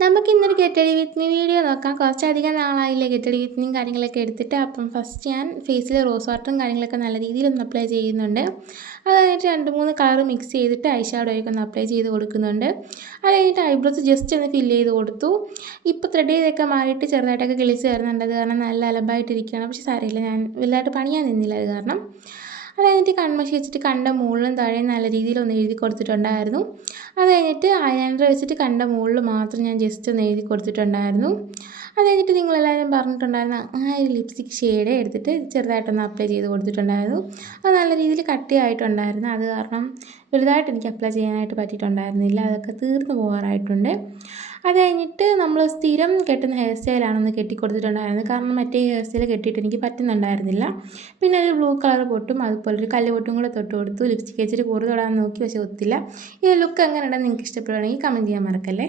നമുക്ക് ഇന്നൊരു get ready with me video നോക്കാം. കുറച്ചധികം നാളായില്ലേ ഗെറ്റ് റെഡി വിത്ത് മീയും കാര്യങ്ങളൊക്കെ എടുത്തിട്ട്. അപ്പം ഫസ്റ്റ് ഞാൻ ഫേസിൽ റോസ് വാട്ടറും കാര്യങ്ങളൊക്കെ നല്ല രീതിയിലൊന്ന് അപ്ലൈ ചെയ്യുന്നുണ്ട്. അത് കഴിഞ്ഞിട്ട് 2-3 കളർ മിക്സ് ചെയ്തിട്ട് ഐ ഷാഡോയൊക്കെ ഒന്ന് അപ്ലൈ ചെയ്ത് കൊടുക്കുന്നുണ്ട്. അത് കഴിഞ്ഞിട്ട് ഐബ്രോസ് ജസ്റ്റ് ഒന്ന് ഫില്ല് ചെയ്ത് കൊടുത്തു. ഇപ്പോൾ ത്രെഡ് ചെയ്തൊക്കെ മാറിയിട്ട് ചെറുതായിട്ടൊക്കെ കിളിച്ച് വരുന്നുണ്ട്. അത് കാരണം നല്ല അലമ്പായിട്ടിരിക്കുകയാണ്. പക്ഷേ സാരമില്ല, ഞാൻ വലുതായിട്ട് പണിയാൻ നിന്നില്ല അത് കാരണം. അത് കഴിഞ്ഞിട്ട് കൺമഷി വെച്ചിട്ട് കണ്ട മുകളിലും താഴെയും നല്ല രീതിയിലൊന്ന് എഴുതി കൊടുത്തിട്ടുണ്ടായിരുന്നു. അത് കഴിഞ്ഞിട്ട് ഐലൈനർ വെച്ചിട്ട് കണ്ട മുകളിൽ മാത്രം ഞാൻ ജസ്റ്റ് ഒന്ന് എഴുതി കൊടുത്തിട്ടുണ്ടായിരുന്നു. അത് കഴിഞ്ഞിട്ട് നിങ്ങളെല്ലാവരും പറഞ്ഞിട്ടുണ്ടായിരുന്നു ആ ഒരു ലിപ്സ്റ്റിക് ഷെയ്ഡ് എടുത്തിട്ട് ചെറുതായിട്ടൊന്ന് അപ്ലൈ ചെയ്ത് കൊടുത്തിട്ടുണ്ടായിരുന്നു. അത് നല്ല രീതിയിൽ കട്ടിയായിട്ടുണ്ടായിരുന്നു. അത് കാരണം വലുതായിട്ട് എനിക്ക് അപ്ലൈ ചെയ്യാനായിട്ട് പറ്റിയിട്ടുണ്ടായിരുന്നില്ല. അതൊക്കെ തീർന്നു പോകാറായിട്ടുണ്ട്. അത് കഴിഞ്ഞിട്ട് നമ്മൾ സ്ഥിരം കെട്ടുന്ന ഹെയർ സ്റ്റൈലാണെന്ന് കെട്ടിക്കൊടുത്തിട്ടുണ്ടായിരുന്നത്. കാരണം മറ്റേ ഹെയർ സ്റ്റൈൽ കെട്ടിയിട്ട് എനിക്ക് പറ്റുന്നുണ്ടായിരുന്നില്ല. പിന്നെ ഒരു ബ്ലൂ കളർ പൊട്ടും അതുപോലെ ഒരു കല്ല് പൊട്ടും കൂടെ തൊട്ട് കൊടുത്തു. ലിപ്സ്റ്റിക് വെച്ചിട്ട് കൂടുതൽ തൊടാൻ നോക്കി, പക്ഷേ ഒത്തില്ല. ഈ ലുക്ക് എങ്ങനെയുണ്ടെന്ന് നിങ്ങൾക്ക് ഇഷ്ടപ്പെടുകയാണെങ്കിൽ കമൻറ്റ് ചെയ്യാൻ മറക്കല്ലേ.